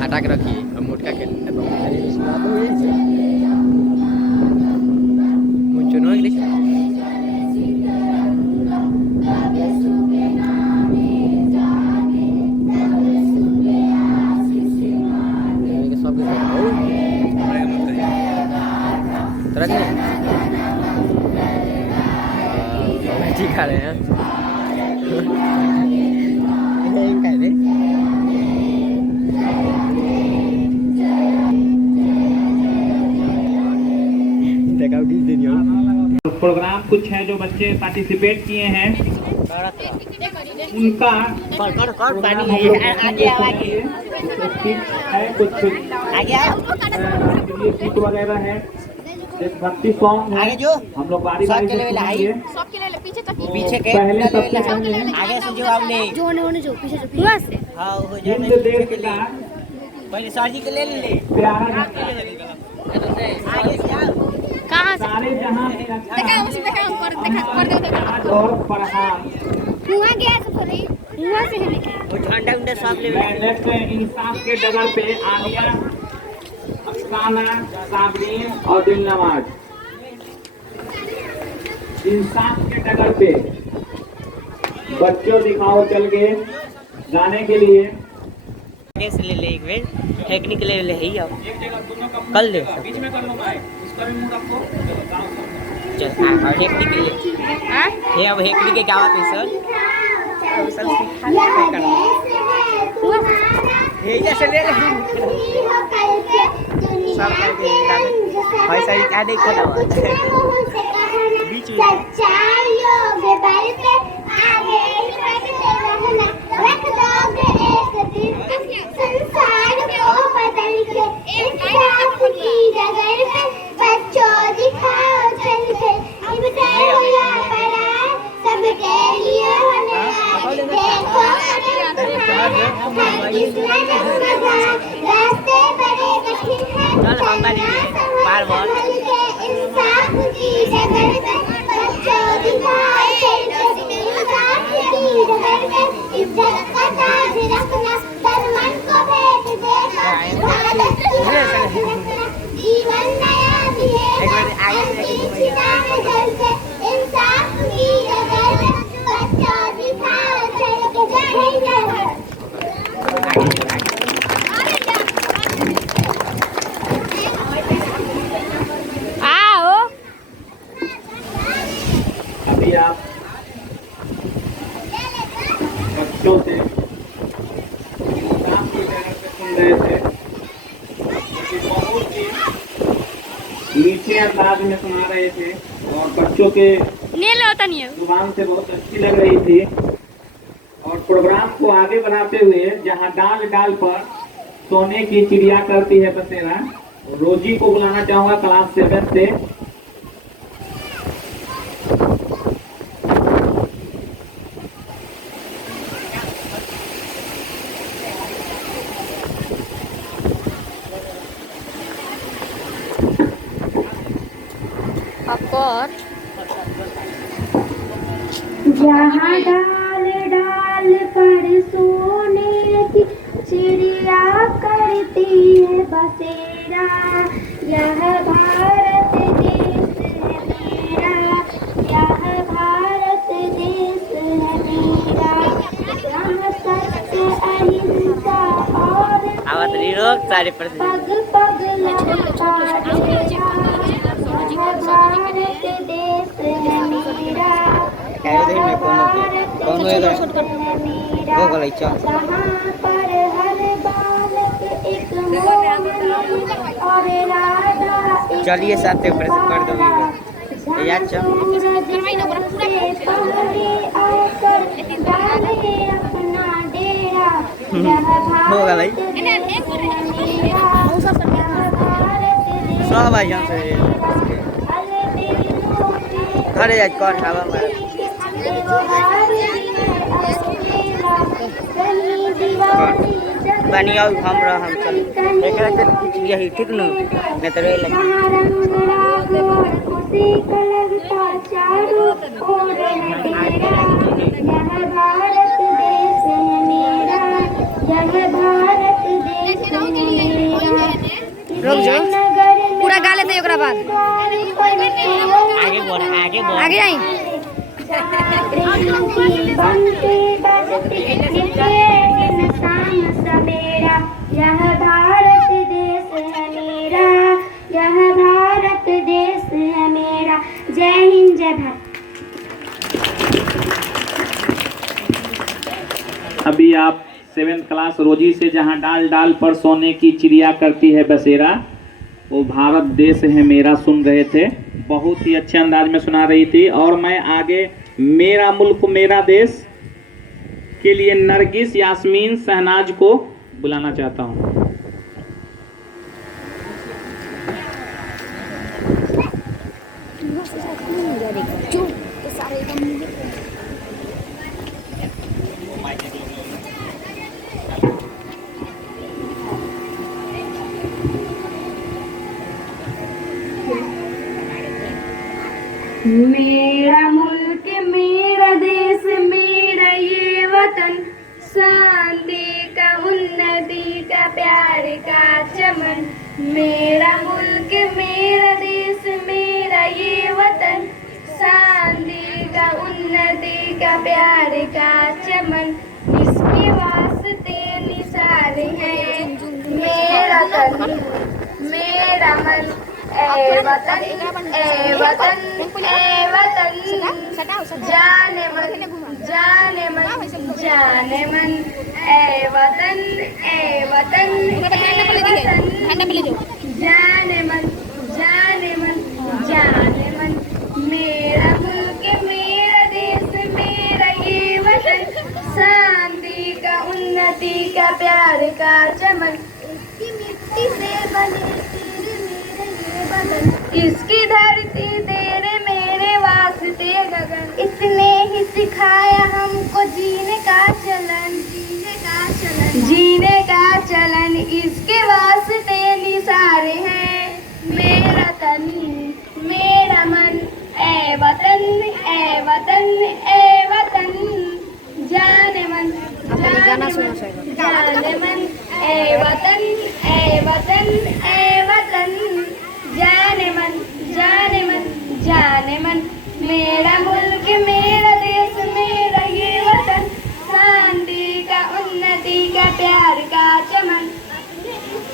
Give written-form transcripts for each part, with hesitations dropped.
हटा के रखिए और मोटका के मुझे नो इंग्लिश ठीक खा रहे हैं प्रोग्राम कुछ है जो बच्चे पार्टिसिपेट किए हैं उनका है कुछ गीत वगैरह है देशभक्ति सॉन्ग है हम लोग बारी बारी से सुनेंगे पीछे के पहले सबसे पहले आगे से जो आपने जो पीछे हां हो जाए हिंद देश का पहले सर जी के ले ले प्यारा आगे से आओ कहां सारे जहां देखा कर और फरहान हुआ गया तो बोले हुआ से है वो झंडा उंडा सब ले नेक्स्ट इंसाफ के डगर पे आलिया अफसाना साबरीन और दिलनवाज इंसाफ के डगर पे बच्चों दिखाओ चल के गाने के लिए से ले एक बेर टेक्निक ले ले ही आओ कल ले बीच में कर लो भाई इसका भी मुंह रखो चल हां टेक्निक ले हां ये अब टेक्निक के क्या बात है सर सब सिखा कर ये जैसे ले ले सब करके पैसा ही क्या देखो ना बीच में सच्चाई योग बल पे आगे बढ़ते रहना रख दोगे एक दिन संसार को बदल के इंसाफ की डगर पे बच्चों दिखाओ चल के इब्राहिम पड़ा सबके लिए होना देखो रास्ते बड़े कठिन हैं चल हम वाली बार बार इंसाफ की डगर पे बच्चों दिखाओ चल के इंसाफ की डगर पे इज्जत का ताज रखना तन मन को भेंट देना भारत की आस रखना जीवन नया जिएगा सीधा में जल के इंसाफ की डगर पे बच्चों दिखाओ चल के जय जय अभी आप बच्चों से इंसाफ की डगर पे सुन रहे थे कि बहुत ही मीठे अंदाज में सुना रहे थे और बच्चों के जुबान से बहुत अच्छी लग रही थी और प्रोग्राम को आगे बढ़ाते हुए जहां डाल डाल पर सोने की चिड़िया करती है बसेरा रोजी को बुलाना चाहूंगा क्लास 7 से जहाँ डाल डाल पर सोने की चिड़िया करती है बसेरा यह भारत देश है मेरा यह भारत देश है मेरा यहाँ सत्य अहिंसा और आवाज रोक सारे पर पग पग लगता है यह भारत देश है मेरा कौन होएगा वो गला चल जहाँ पर हर बालक एक मोहन और राधा चलिए साथ में कर दो याद चल अपना डेरा हो गया सब भाई यहाँ से घरे आज कौन हवा मार बनिया हम रहा हम चल देख रहे थे यही ठीक न मैं तो रह भारत देश है मेरा यह भारत देश है रुक जो पूरा गा लेते हैं ओकरा बाद आगे बढ़ आगे आई यह भारत देश है मेरा, यह भारत देश है मेरा। जय हिंद जय भारत। अभी आप 7th क्लास रोजी से जहाँ डाल डाल पर सोने की चिड़िया करती है बसेरा, वो भारत देश है मेरा सुन रहे थे। बहुत ही अच्छे अंदाज में सुना रही थी। और मैं आगे मेरा मुल्क मेरा देश के लिए नरगिस यास्मीन शहनाज को बुलाना चाहता हूँ। मेरा मुल्क मेरा देश मेरा ये वतन, शांति का उन्नति का प्यार का चमन। मेरा मुल्क मेरा देश मेरा ये वतन, शांति का उन्नति का प्यार का चमन। इसके वास्ते निसार है मेरा तन मेरा मन, ए वतन ए वतन ए वतन। जाने मन जाने मन जाने मन, ए वतन ए वतन ए वतन। जाने मन जाने मन जाने मन। मेरा मुल्क मेरा देश मेरा ये वतन, शांति का उन्नति का प्यार का चमन। इसकी मिट्टी से बने इसकी धरती तेरे मेरे वास्ते गगन। इसने ही सिखाया हमको जीने का चलन, जीने का चलन, जीने का चलन। इसके वास्ते निसारे हैं मेरा तन मेरा मन, ए वतन ए वतन ए वतन। जाने मन जाने मन ए वतन ए वतन ए वतन। जाने मन जाने मन जाने मन। मेरा मुल्क मेरा देश मेरा ये वतन, शांति का उन्नति का प्यार का चमन।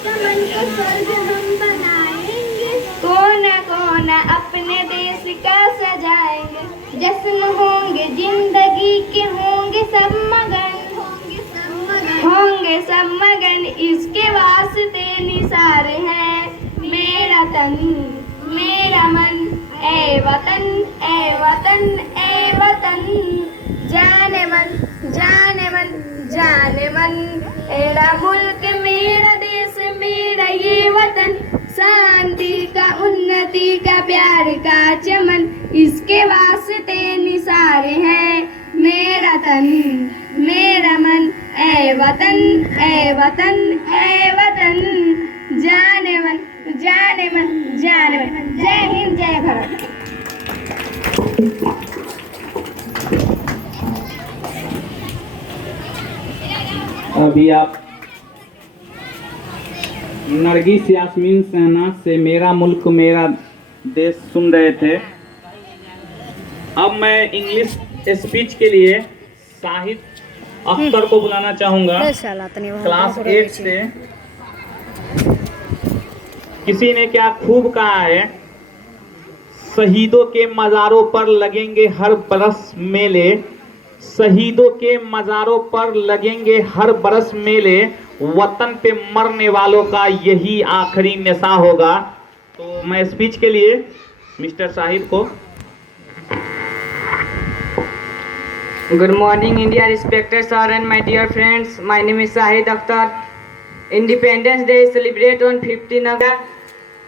चमन को स्वर्ग हम बनाएंगे, कोना कोना अपने देश का सजाएंगे। जश्न होंगे जिंदगी के होंगे सब मगन, होंगे सब मगन। इसके वास्ते निसारे हैं मेरा तन मेरा मन, ए वतन ए वतन ए वतन। जाने मन जाने मन जाने मन। मेरा मुल्क मेरा देश मेरा ये वतन, शांति का उन्नति का प्यार का चमन। इसके वास्ते निसारे हैं मेरा तन मेरा मन, ए वतन ए वतन ए वतन। जाने मन जाने मन जाने मन। जय हिंद जय भारत। अभी आप नरगिस यास्मीन शहनाज से मेरा मुल्क मेरा देश सुन रहे थे। अब मैं इंग्लिश स्पीच के लिए शाहिद अख्तर को बुलाना चाहूँगा। क्लास 8 से। किसी ने क्या खूब कहा है, शहीदों के मज़ारों पर लगेंगे हर बरस मेले, शहीदों के मज़ारों पर लगेंगे हर बरस मेले। वतन पे मरने वालों का यही आखिरी निशा होगा। तो मैं स्पीच के लिए मिस्टर शाहिद को। Good morning, India, respected sir and my dear friends. My name is Shahid Akhtar. Independence Day is celebrated on 15 August.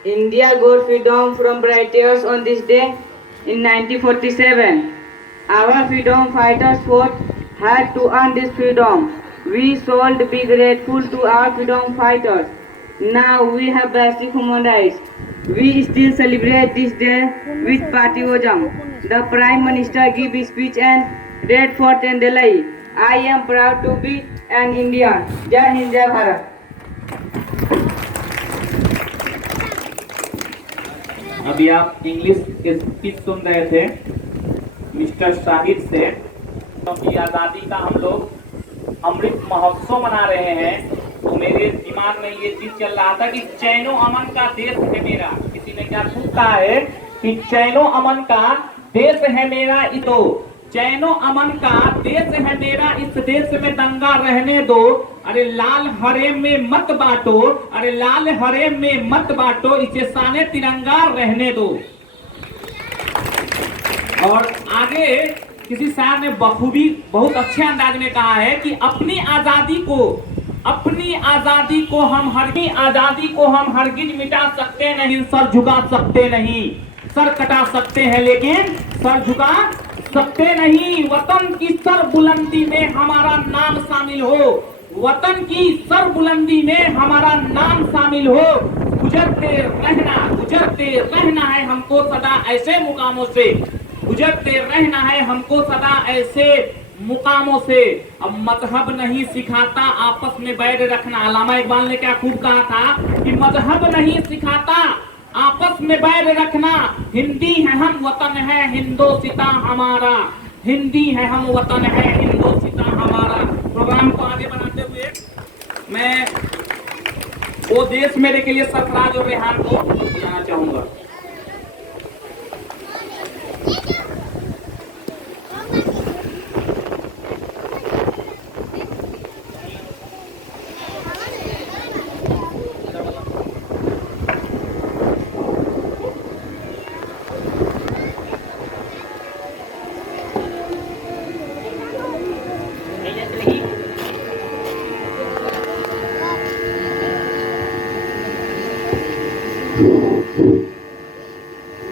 India got freedom from British on this day in 1947. Our freedom fighters fought hard to earn this freedom. We should be grateful to our freedom fighters. Now we have basic human rights. We still celebrate this day with patriotism. The Prime Minister gave his speech and read forth in Delhi. I am proud to be an Indian. Jai Hind, Jai Bharat. अभी आप English के speech सुन रहे थे mister Shahid से। क्योंकि आज़ादी का हम लोग अमृत महोत्सव मना रहे हैं, तो मेरे दिमाग में ये चीज चल रहा था कि चैनो अमन का देश है मेरा। किसी ने क्या खूब कहा है कि चैनो अमन का देश है मेरा, तो चैनो अमन का देश है मेरा, इस देश में दंगा रहने दो। अरे लाल हरे में मत बांटो, अरे लाल हरे में मत बांटो, इसे शाने तिरंगा रहने दो। और आगे किसी शायर ने बखूबी बहुत अच्छे अंदाज में कहा है कि अपनी आजादी को हम हरगिज मिटा सकते नहीं, सर झुका सकते नहीं। सर कटा सकते हैं लेकिन सर झुका सकते नहीं। वतन की सर बुलंदी में हमारा नाम शामिल हो, वतन की सर बुलंदी में हमारा नाम शामिल हो। गुजरते रहना है हमको सदा ऐसे मुकामों से, गुजरते रहना है हमको सदा ऐसे मुकामों से। अब मजहब नहीं सिखाता आपस में बैर रखना। अल्लामा इकबाल ने क्या खूब कहा था कि मजहब नहीं सिखाता आपस में बैर रखना। हिंदी है हम, वतन है हिंदोसिता हमारा, हिंदी है हम, वतन है हिंदोसिता हमारा। प्रोग्राम को आगे बढ़ाते हुए मैं वो देश मेरे के लिए सरफराज और रेहान को बुलाना चाहूंगा।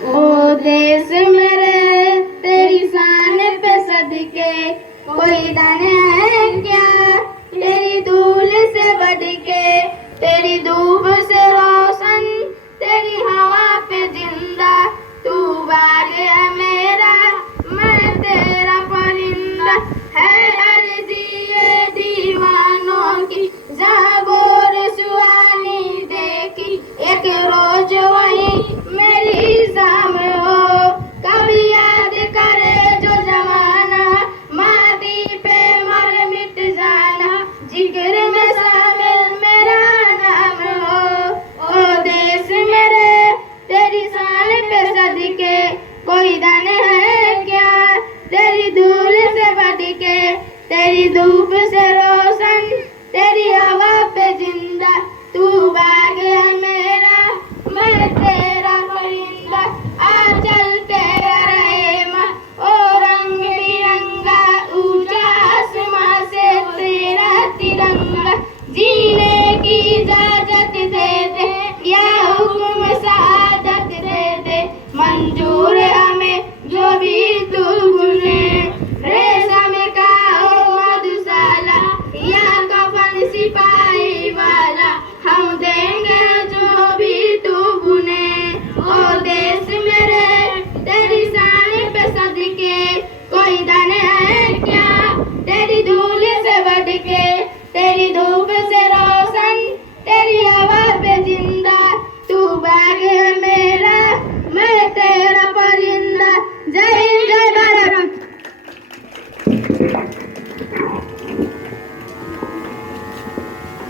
ओ देश मेरे तेरी शान पे सदके, कोई दाने है क्या तेरी धूल से बढ़ के। तेरी धूप से रोशन, तेरी हवा पे जिंदा, तू बाग है मेरा, मैं तेरा परिंदा। है अर्जी ये दीवानों की, जहाँ गोर सुहानी देखी, एक रोज वही मेरी सामने हो। कभी याद करे जो जमाना, माटी पे मर मिट जाना, जिक्र में शामिल मेरा नाम हो। ओ देश मेरे तेरी शान पे सदके, कोई दाने है क्या तेरी धूल से बढ़ के। तेरी धूप से रोशन, तेरी हवा पे जिंदा, तू बाग है मेरा, मैं तेरा परिंदा। आ चल तेरा रहेमा ओ रंग बिरंगा, ऊंचा आसमां से तेरा तिरंगा। जीने की इजाजत दे दे या हुक्म शहादत दे दे, मंजूर हमें जो भी तू बुने। रेशम का हो मधुशाला या कफन सिपाही वाला, हम देंगे जो भी तू बुने। ओ देश मेरे तेरी शान पे सदके, कोई दाने है क्या तेरी धूल से बढ़ के। तेरी धूप से रोशन, तेरी हवा पे जिंदा, तू बाग है मेरा, मैं तेरा परिंदा। जय हिंद जय भारत।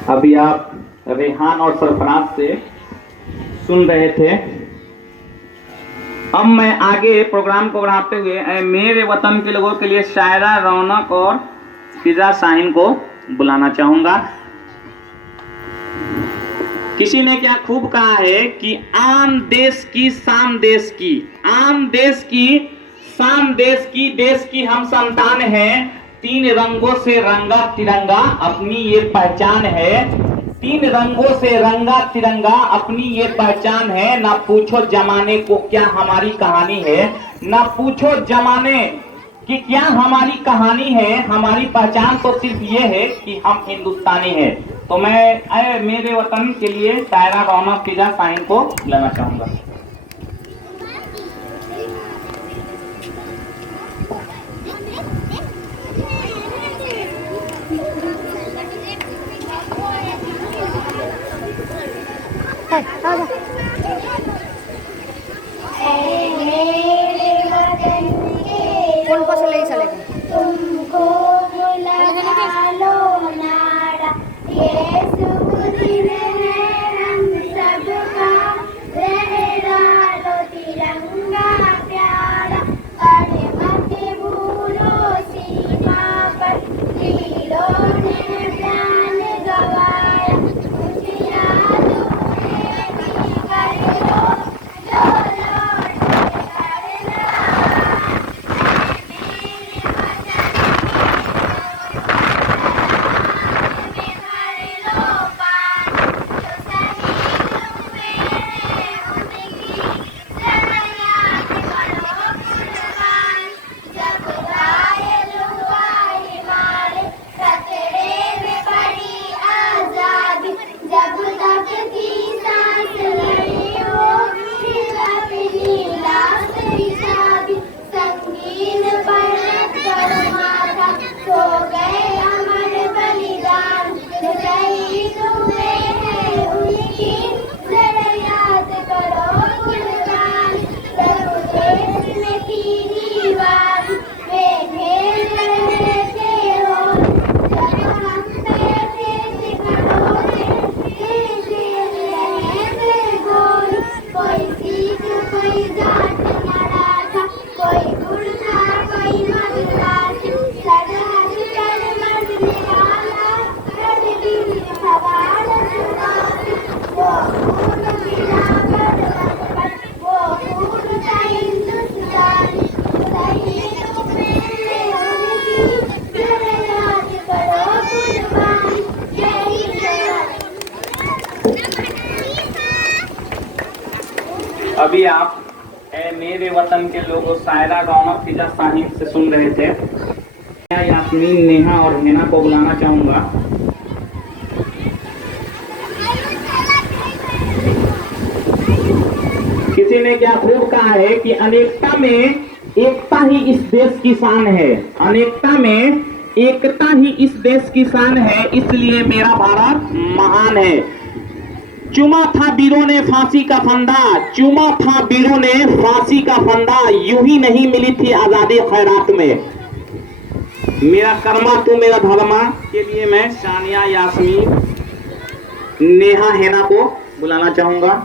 अभी आप रेहान और सरफराज से सुन रहे थे। अब मैं आगे प्रोग्राम को बढ़ाते हुए मेरे वतन के लोगों के लिए शायरा रौनक और फिजा शाहीन को बुलाना चाहूंगा। किसी ने क्या खूब कहा है कि आन देश की शान देश की, आन देश की शान देश की, देश की हम संतान हैं। तीन रंगों से रंगा तिरंगा अपनी ये पहचान है, तीन रंगों से रंगा तिरंगा अपनी ये पहचान है। ना पूछो जमाने को क्या हमारी कहानी है, ना पूछो जमाने कि क्या हमारी कहानी है। हमारी पहचान तो सिर्फ ये है कि हम हिंदुस्तानी हैं। तो मैं मेरे वतन के लिए शायरा रौनक फिजा शाहीन को लेना चाहूंगा। अभी आप ए मेरे वतन के लोगों शायरा गाना फिजा साहिब से सुन रहे थे। मैं यास्मीन, नेहा और हिना को बुलाना चाहूंगा। किसी ने क्या खूब कहा है कि अनेकता में एकता ही इस देश की शान है। अनेकता में एकता ही इस देश की शान है, इसलिए मेरा भारत महान है। चुमा था वीरों ने फांसी का फंदा, चुमा था वीरों ने फांसी का फंदा, यूं ही नहीं मिली थी आजादी खैरात में। मेरा कर्मा तू मेरा धर्मा के लिए मैं सानिया, यास्मीन, नेहा, हेना को बुलाना चाहूंगा।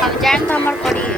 अब जान तो हमार पड़ी है।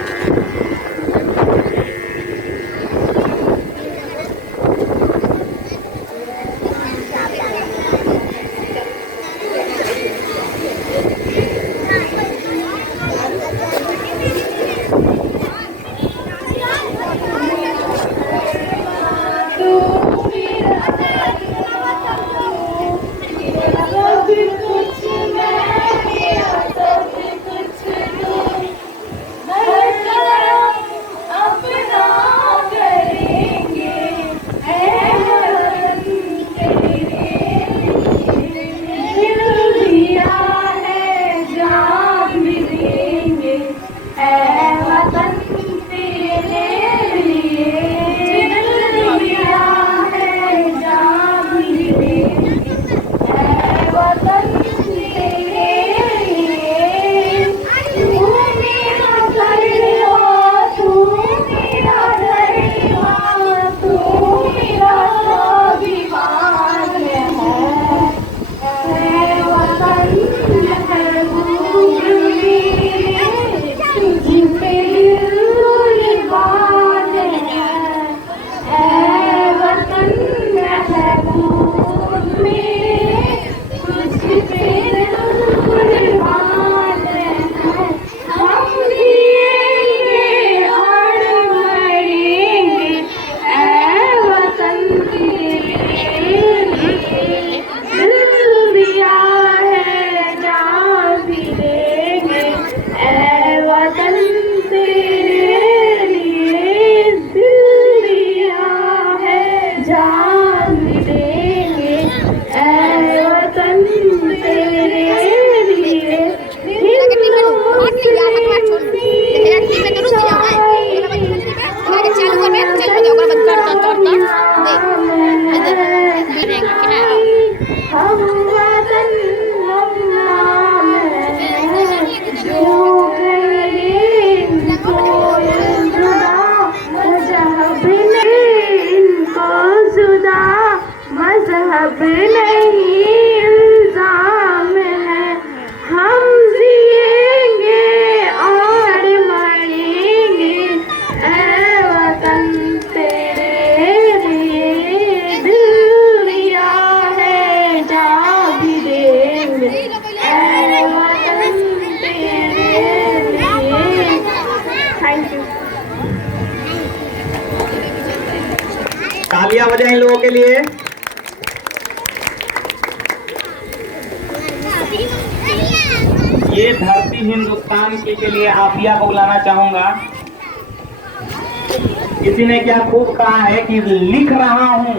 तालियां बजाएं लोगों के लिए। ये धरती हिंदुस्तान के लिए आफिया को बुलाना चाहूंगा। किसी ने क्या खूब कहा है कि लिख रहा हूं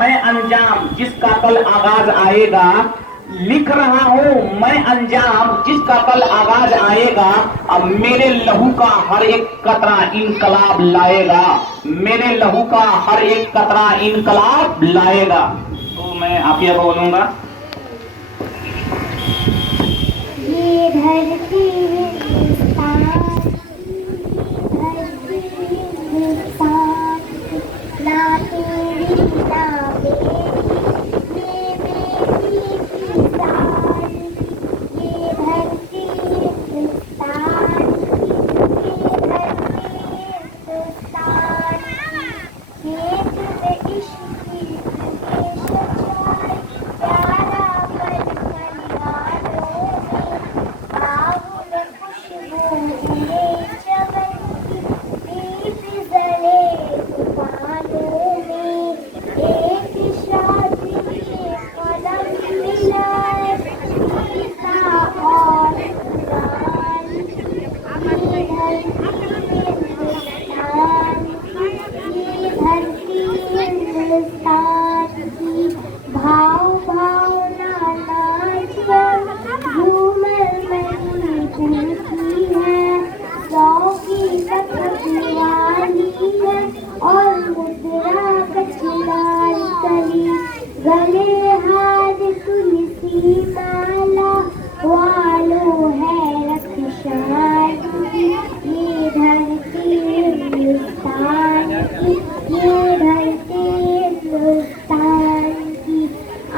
मैं अंजाम जिसका कल आगाज आएगा, लिख रहा हूं मैं अंजाम जिसका कल आगाज आएगा। अब मेरे लहू का हर एक कतरा इनकलाब लाएगा, मेरे लहू का हर एक कतरा इनकलाब लाएगा। तो मैं आफिया को बोलूंगा। ये धरती हिंदुस्तान, धरती हिंदुस्तान, ना तेरी ना मेरी, ये मेरी किसान। ये धरती हिंदुस्तान, ये धरती हिंदुस्तान, खेत में इश्क की तेरा कचलाल कली गले हार तुलसी माला वालो है रक्षाण की ये धरती हिंदुस्तान की ये धरती हिंदुस्तान की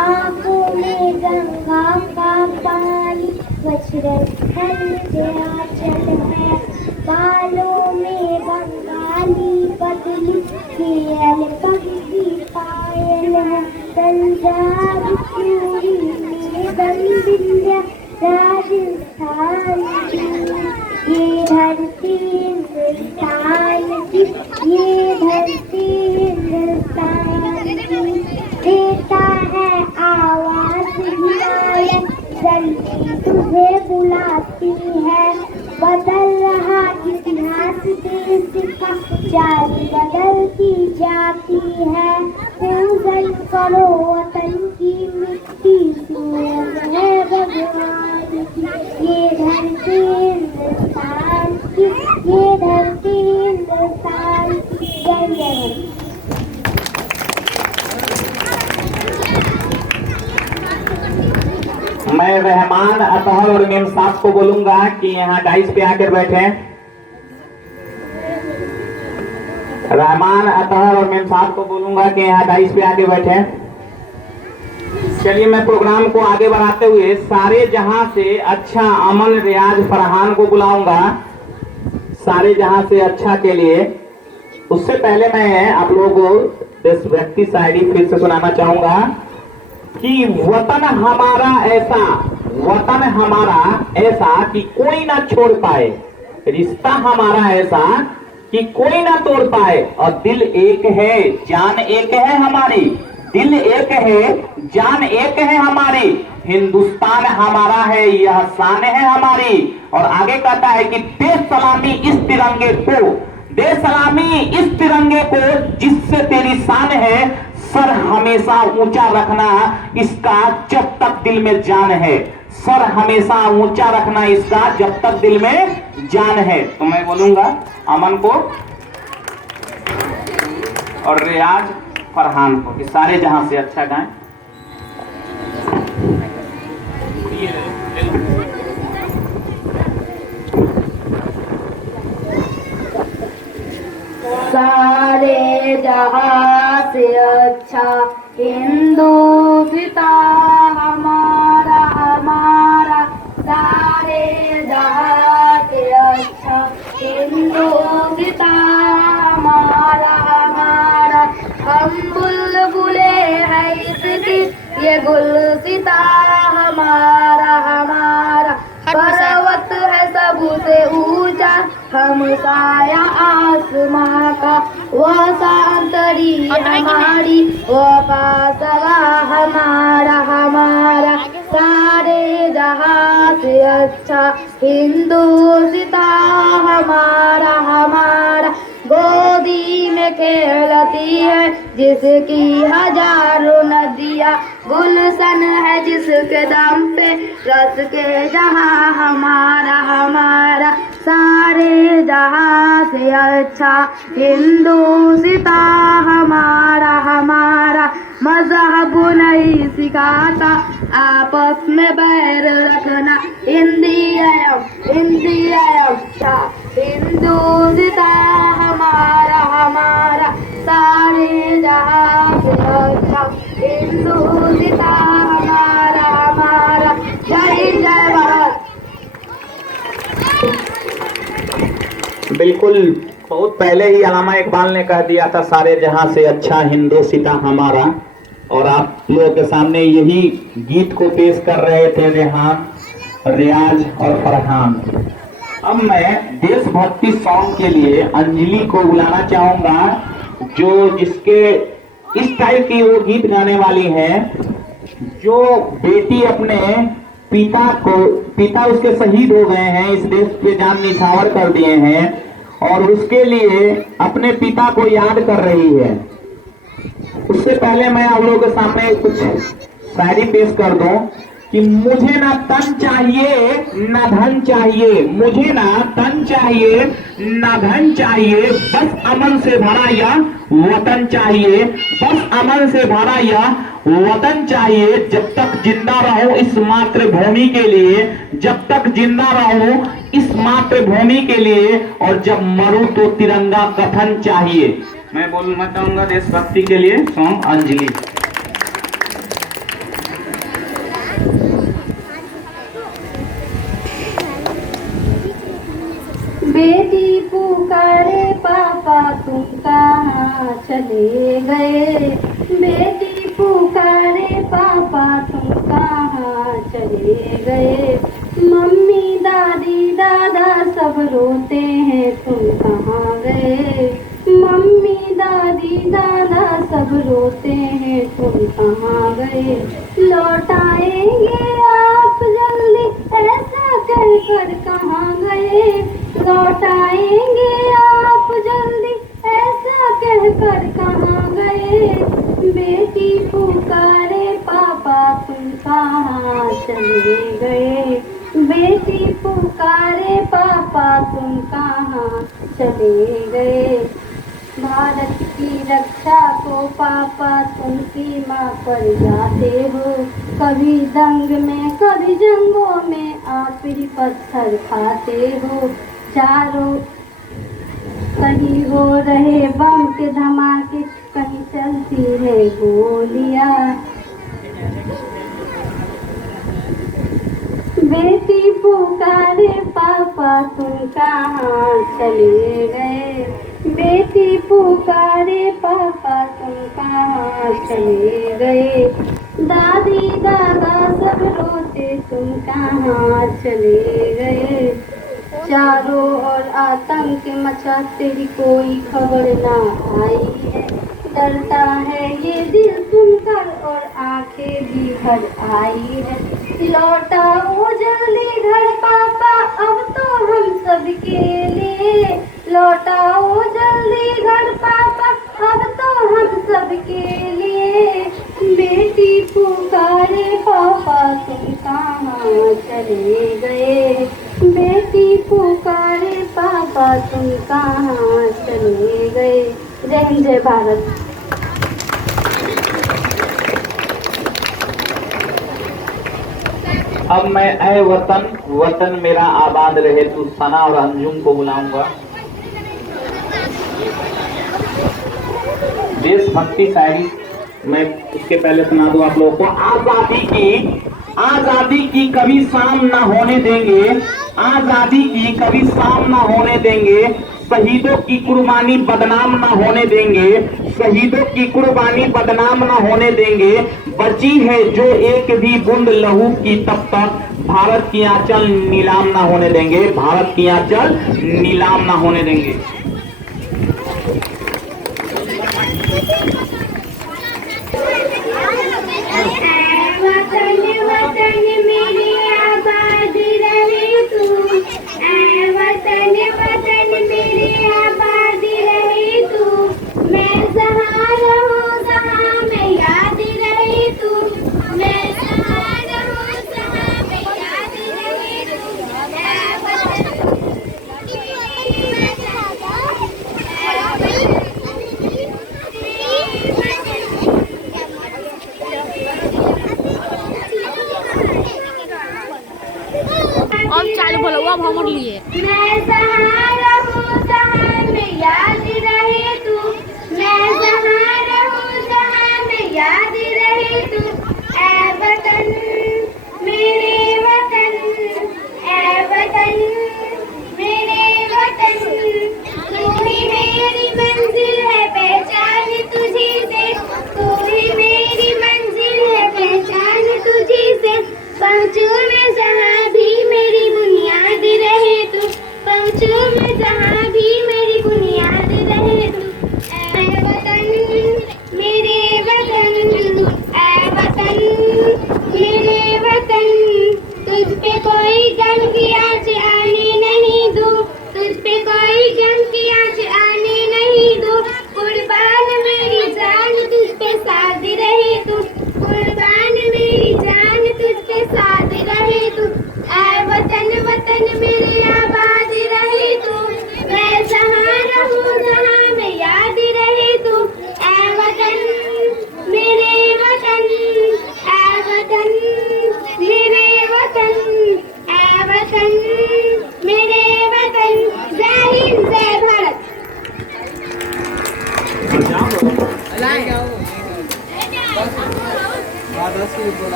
आंखों में गंगा का पानी वज्रधर के आंचल है बालों में बंगाली पतली केल पगड़ी पायल है पंजाब चूड़ी में बंदिया राजस्थान की ये धरती हिंदुस्तान की ये धरती हिंदुस्तान की देता है आवाज हिमालय जल्दी तुझे बुलाती है बदल रहा इतिहास देश का जारी बदलती जाती है पूजन करो वतन की मिट्टी सूरज है भगवान की ये धरती हिंदुस्तान की ये धरती हिंदुस्तान की जय जय। मैं रहमान अतहर और मेम साहब को बोलूंगा कि यहाँ डाइस पे आकर बैठे। रहमान अतहर और मेम साहब को बोलूंगा कि यहाँ डाइस पे आके बैठे। चलिए मैं प्रोग्राम को आगे बढ़ाते हुए सारे जहां से अच्छा अमन रियाज फरहान को बुलाऊंगा सारे जहां से अच्छा के लिए। उससे पहले मैं आप लोगों को देशभक्ति शायरी फिर से सुनाना चाहूंगा कि वतन हमारा ऐसा कि कोई ना छोड़ पाए, रिश्ता हमारा ऐसा कि कोई ना तोड़ पाए और दिल एक है जान एक है हमारी, दिल एक है जान एक है हमारी, हिंदुस्तान हमारा है यह शान है हमारी। और आगे कहता है कि दे सलामी इस तिरंगे को, दे सलामी इस तिरंगे को जिससे तेरी शान है, सर हमेशा ऊंचा रखना इसका जब तक दिल में जान है, सर हमेशा ऊंचा रखना इसका जब तक दिल में जान है। तो मैं बोलूंगा अमन को और रियाज फरहान को कि सारे जहां से अच्छा गाएं। सारे जहां से अच्छा हिंदू पिता हमारा हमारा, सारे जहां से अच्छा हिंदू पिता हमारा हमारा। हम बुलबुले हैं इसकी ये गुलसिता हमारा हमारा, पर्वत है सबसे ऊंचा हम साया आसमां का, वो सांतरी हमारी वो फासला हमारा हमारा। सारे जहां से अच्छा हिंदुस्ता हमारा हमारा, गोदी में खेलती है जिसकी हजारों नदियाँ, गुलशन है जिसके दम पे रस के जहां हमारा हमारा। सारे जहां से अच्छा हिंदुस्ता हमारा हमारा, मजहब नहीं सिखाता आपस में बैर रखना, इंडिया हिंदुस्ता हमारा हमारा। सारे जहां से अच्छा हिंदुस्ता हमारा हमारा। जय जय भारत। बिल्कुल बहुत पहले ही अल्लामा इकबाल ने कह दिया था सारे जहां से अच्छा हिंदुस्ता हमारा, और आप लोगों के सामने यही गीत को पेश कर रहे थे रेहान, रियाज और फरहान। अब मैं देशभक्ति सॉन्ग के लिए अंजलि को बुलाना चाहूंगा जो जिसके इस टाइप की वो गीत गाने वाली है जो बेटी अपने पिता उसके शहीद हो गए हैं, इस देश पे जान निछावर कर दिए हैं और उसके लिए अपने पिता को याद कर रही है। उससे पहले मैं आप लोगों के सामने कुछ शायरी पेश कर दूं कि मुझे ना तन चाहिए ना धन चाहिए, मुझे ना तन चाहिए न धन चाहिए, बस अमन से भरा यह वतन चाहिए, बस अमन से भरा यह वतन चाहिए। जब तक जिंदा रहूं इस मातृभूमि के लिए, जब तक जिंदा रहूं इस मातृभूमि के लिए, और जब मरूं तो तिरंगा कफन चाहिए। मैं बोलना चाहूंगा देशभक्ति के लिए सॉन्ग अंजलि। बेटी पुकारे पापा तुम कहाँ चले गए, बेटी पुकारे पापा तुम कहाँ चले गए, मम्मी दादी दादा सब रोते हैं तुम कहाँ गए, मम्मी दादी दादा सब रोते हैं तुम कहाँ गए, लौट आएंगे आप जल्दी ऐसा कहकर कहाँ गए, लौट आएंगे आप जल्दी ऐसा कहकर कहाँ गए, बेटी पुकारे पापा तुम कहाँ चले गए, बेटी पुकारे पापा तुम कहाँ चले गए, भारत की रक्षा को पापा तुम सीमा पर जाते हो, कभी दंग में कभी जंगों में आप ही पत्थर खाते हो, चारों कहीं हो रहे बम के धमाके, कहीं चलती है गोलियां, बेटी पुकारे पापा तुम कहाँ चले गए, बेटी पुकारे पापा तुम कहाँ चले गए, दादी दादा सब रोते तुम कहाँ चले गए, चारों ओर आतंक मचा तेरी कोई खबर ना आई है, डरता है ये दिल सुनकर और आंखें भी भर आई है, लौटाओ जल्दी घर पापा अब तो हम सबके लिए, लौटाओ जल्दी घर पापा अब तो हम सबके लिए, बेटी पुकारे पापा तुम कहाँ चले गए, बेटी पुकारे पापा तुम कहाँ चले गए। जय हिंद जय भारत। अब मैं ऐ वतन वतन मेरा आबाद रहे तू सना और अंजुम को बुलाऊंगा। देशभक्ति शायरी मैं इसके पहले सुना दूं आप लोगों को। आजादी की कभी शाम न होने देंगे, आजादी की कभी शाम न होने देंगे, शहीदों की कुर्बानी बदनाम न होने देंगे, शहीदों की कुर्बानी बदनाम न होने देंगे, बची है जो एक भी बूंद लहू की तब तक भारत की आंचल नीलाम न होने देंगे, भारत की आंचल नीलाम न होने देंगे। वतन वतन मेरे आबाद रहे तू, वतन वतन मेरे आबाद रहे तू, मैं जहाँ रहूँ जहाँ मैं याद रहे तू, मैं जहाँ रहूँ जहाँ मैं याद रहे तू, अब चालू बोलो अब हम लिए मैं जहाँ रहूँ जहाँ मैं याद रहे तू, मैं जहाँ रहूँ जहाँ मैं याद रहे तू, ऐ वतन मेरे वतन, ऐ वतन मेरे वतन, तू ही मेरी मंजिल है पहचान तुझी से, तू ही मेरी मंजिल है पहचान तुझी से, पहुँचूं मैं जहाँ भी मेरी बुनियाद रहे तू,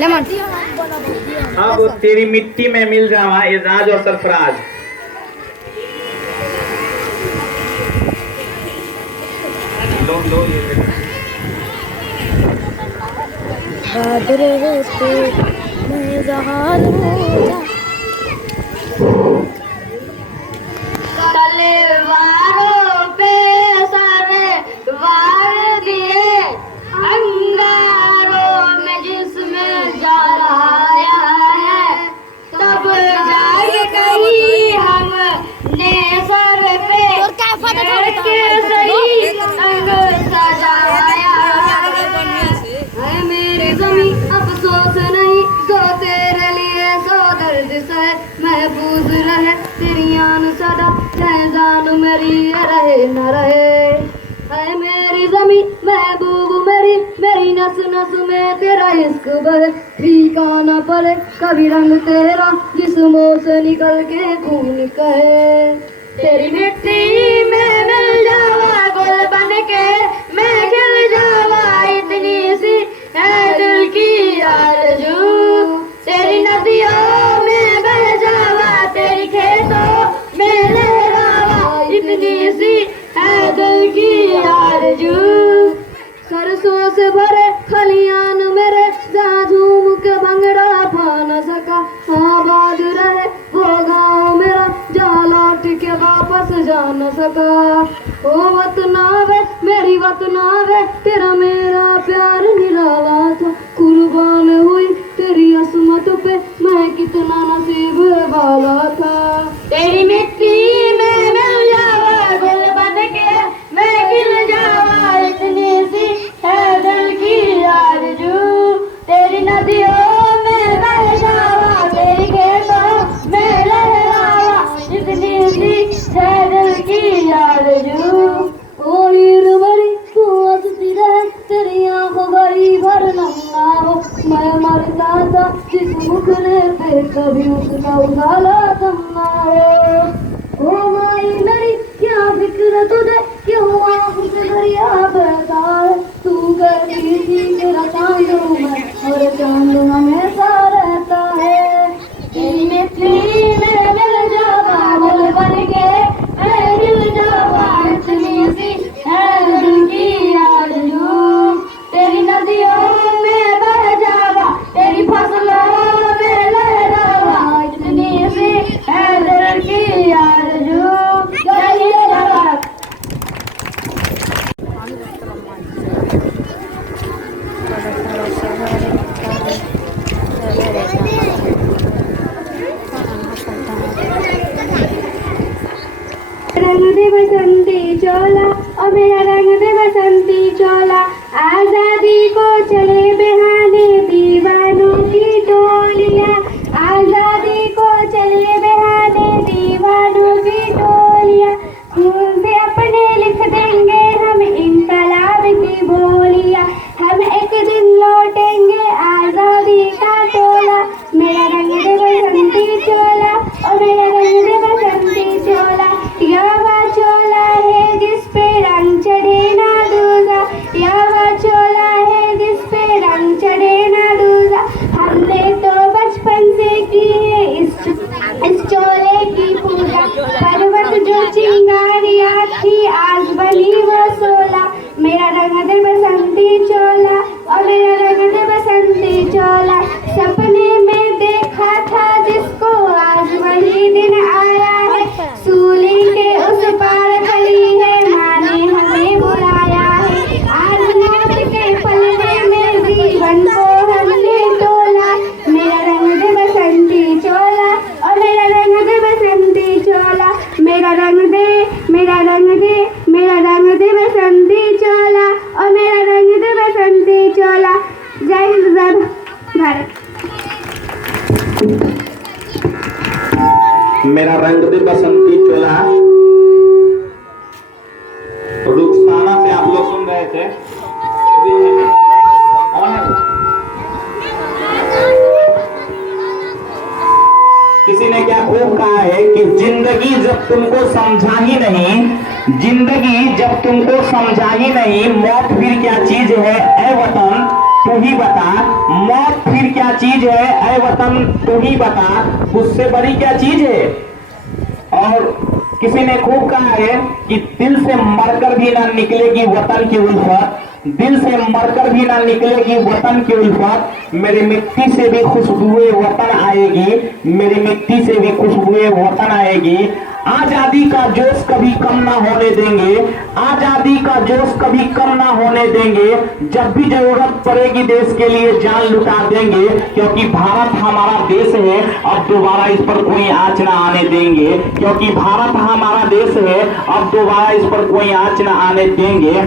लेमन अब तेरी मिट्टी में मिल जावा एजाज और सरफराज। लो ये बदर होते मैं जहार हो जा तलवारों पे सारे वार दिए अंगारों में जिसमें जा रहा है तब जाके कहीं हम ने सर पे के सही अंग सजाया है मेरी जमी अफसोस नहीं सो तेरे लिए सो दर्द सहे महफूज रहे तेरी आन सदा चाहे जान मेरी रहे न रहे है मेरी जमी महबूब मेरी नस नस में तेरा इश्क बहे फीका न पड़े कभी रंग तेरा जिस्मों से निकल के खून कहे तेरी मिट्टी में मिल जावा गुल बन के मैं खिल जावा इतनी सी है दिल की आरज़ू तेरी नदियों में बह जावा तेरी खेतों में लहरावा इतनी सी है दिल की आरज़ू सरसों से भरे खलियान मेरे जहाँ झूम के भंगड़ा पा न सका आबाद रहे वो गाँव मेरा जहाँ लौट के वापस जा न सका ओ वतनावे मेरी वतनावे तेरा मेरा प्यार निराला था कुर्बान हुई तेरी असमत पे मैं कितना नसीब वाला था तेरी मिट्टी में मिल जावा गुल बन के मैं खिल जावा इतनी सी है दिल की आरज़ू तेरी नदियों में बह जावा तेरी खेतों में लहरावा इतनी सी है दिल की आरज़ू ओ हीर भरी तू हंसती रहे तेरी आंखों भरी भर नंगा हो मैं मरता था जिस मुखड़े पे कभी उसका उजाला थमना हो ओ माई मेरी क्या फिक्र तुझे क्यों आंख से दरिया बहता है तू कहती थी तेरा चांद हूँ मैं और चांद हमेशा रहता है तेरी मिट्टी में मिल जावा गुल बन के मैं मिल जावा इतनी सी है दिल की आरज़ू तेरी नदियों में बह जावा तेरी फसलों में लहरावा इतनी सी है दिल की आरज़ू जय जवान रंग दे बसंती चोला और मेरा रंग दे बसंती चोला आजादी को चले बहाने दीवानों की टोलियां आजादी को चले बहाने दीवानों की टोलियां खून से अपने लिख देंगे हम इंकलाब की बोलियां हम एक दिन लौटेंगे आजादी का टोला मेरा रंग दे बसंती चोला और मेरा रंग दे बसंती चोला यावा चोला है जिस पे रंग चढ़े ना दूजा यावा चोला है जिस पे रंग चढ़े ना दूजा हमने तो बचपन से की है इस चोले की पूजा पर्वत जो चिंगारियाँ थी आज बनी वो सोला मेरा रंग दे बसंती चोला और मेरा रंग दे बसंती चोला सपने में देखा था जिसको आज वही दिन आया है सूली के उस पार खड़ी है माँ ने हमें बुलाया है आज मौत के पलड़े में जीवन को हमने तोला मेरा रंग दे बसंती चोला और मेरा रंग दे बसंती चोला मेरा रंग दे मेरा रंग दे मेरा रंग दे बसंती चोला और मेरा रंग दे बसंती चोला जय हिंद जय भारत मेरा रंग दे बसंती चोला रुखसाना से आप लोग सुन रहे थे। कौन है वो? किसी ने क्या खूब कहा है कि जिंदगी जब तुमको समझा ही नहीं जिंदगी जब तुमको समझा ही नहीं, मौत फिर क्या चीज है ऐ वतन तू ही बता। मौत फिर क्या चीज है ऐ वतन तू ही बता, उससे बड़ी क्या चीज है। और किसी ने खूब कहा है कि दिल से मरकर भी ना निकलेगी वतन की उल्फत, दिल से मरकर भी ना निकलेगी वतन की उल्फत। मेरी मिट्टी से भी खुशबुए वतन आएगी, मेरी मिट्टी से भी खुशबुए वतन आएगी। आजादी का जोश कभी कम ना होने देंगे, आजादी का जोश कभी कम ना होने देंगे। जब भी जरूरत पड़ेगी देश के लिए जान लुटा देंगे, क्योंकि भारत हमारा देश है, अब दोबारा इस पर कोई आंच ना आने देंगे। क्योंकि भारत हमारा देश है, अब दोबारा इस पर कोई आंच ना आने देंगे।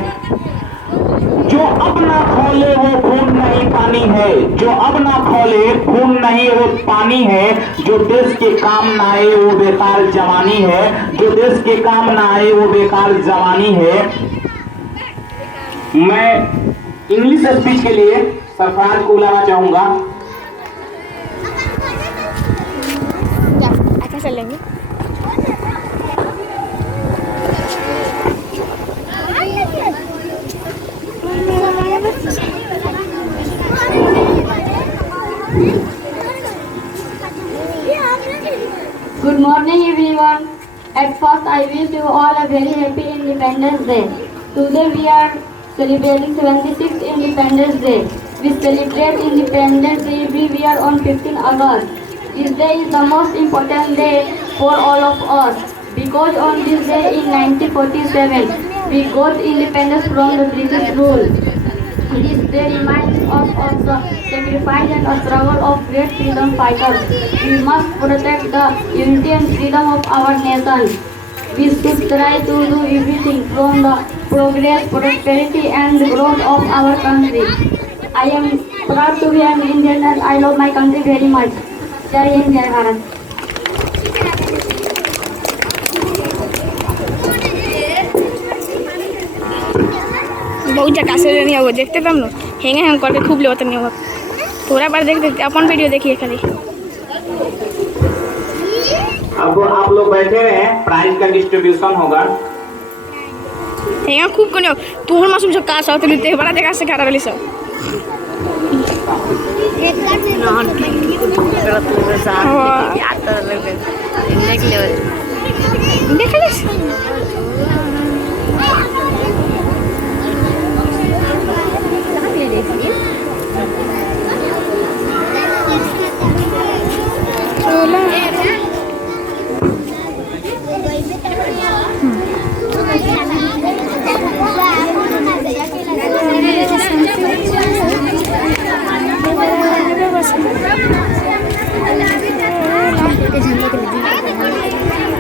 जो अब ना खोले वो खून नहीं पानी है, जो अब ना खोले खून नहीं वो पानी है। जो देश के काम ना आए वो बेकार जवानी है, जो देश के काम ना आए वो बेकार जवानी है। मैं इंग्लिश स्पीच के लिए सरफराज को बुलाना चाहूंगा। अच्छा चलेंगे। Good morning everyone. At first I wish you all a very happy Independence Day. Today we are celebrating 76th Independence Day. We celebrate Independence Day every year on 15 August. This day is the most important day for all of us because on this day in 1947 we got independence from the British rule. This day reminds us of the sacrifice and the struggle of great freedom fighters. We must protect the unity and freedom of our nation. We should try to do everything from the progress, prosperity and growth of our country. I am proud to be an Indian and I love my country very much. Jai Hind, Jai Bharat. बहुत जगह से नहीं होगा, देखते थे हम लोग हेंगे हम करके खूब लेवत नहीं होगा। पूरा बार देख देते अपन वीडियो देखिए खाली। अब आप लोग बैठे हैं, प्राइज का डिस्ट्रीब्यूशन होगा। हेंगा खूब कनियो तोहर मासूम सब का साथ लेते बड़ा जगह से खा रही सब। देख ले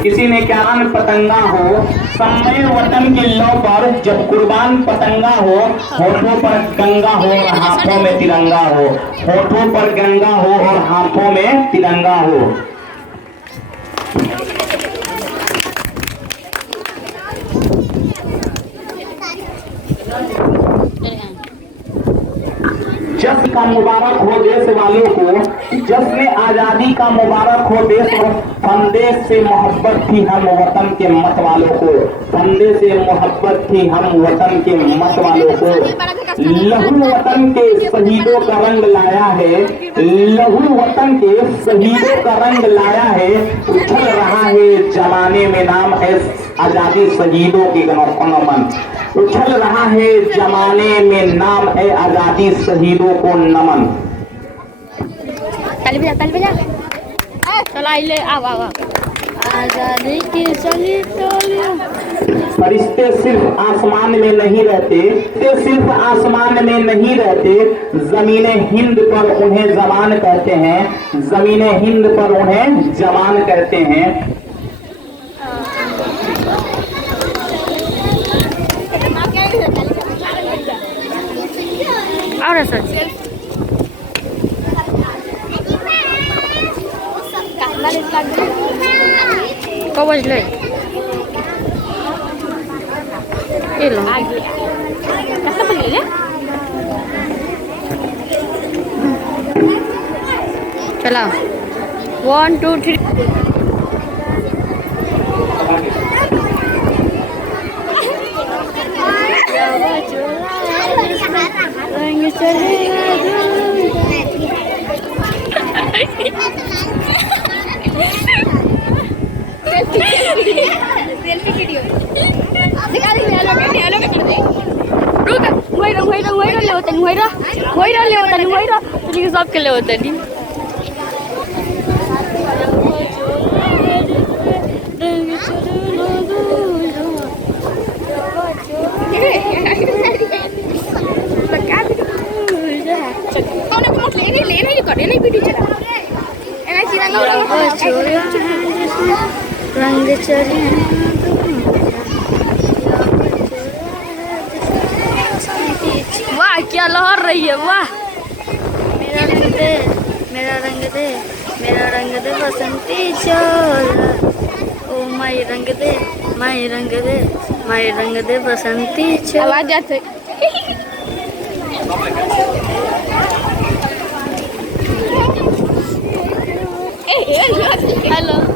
किसी ने क्या पतंगा हो समय वतन के लौ पर, जब कुर्बान पतंगा हो होठों पर गंगा हो और हाथों में तिरंगा हो, होठों पर गंगा हो और हाथों में तिरंगा हो। जश्न का मुबारक हो देश वालों को, जश्न आजादी का मुबारक हो देश। फंदे से मोहब्बत थी हम वतन के मत वालों को, फंदे से मोहब्बत थी हम वतन के मत वालों को। लहू वतन के शहीदों का रंग लाया है, लहू वतन के शहीदों का रंग लाया है। उछल रहा है जमाने में नाम है आजादी शहीदों के नमन, उछल रहा है जमाने में नाम है आजादी शहीदों को नमन। ताली बजा चला ले आओ आजादी की चली फरिश्ते सिर्फ आसमान में नहीं रहते, सिर्फ आसमान में नहीं रहते। जमीने हिंद पर उन्हें जवान कहते हैं, जमीने हिंद पर उन्हें जवान कहते हैं। और सर कब बजले ये लो कैसे बजले चला 1 2 3 रंग चढ़ेगा सेल्फी वीडियो दिखा दे हेलो कर दे रुक होइरा ले होतन होइरा तुझे सब के ले होतन रंग चढ़े वाह क्या लहर रही है वाह मेरा रंग दे बसंती चोला ओ माई रंग दे बसंती चोला आवाज आते हेलो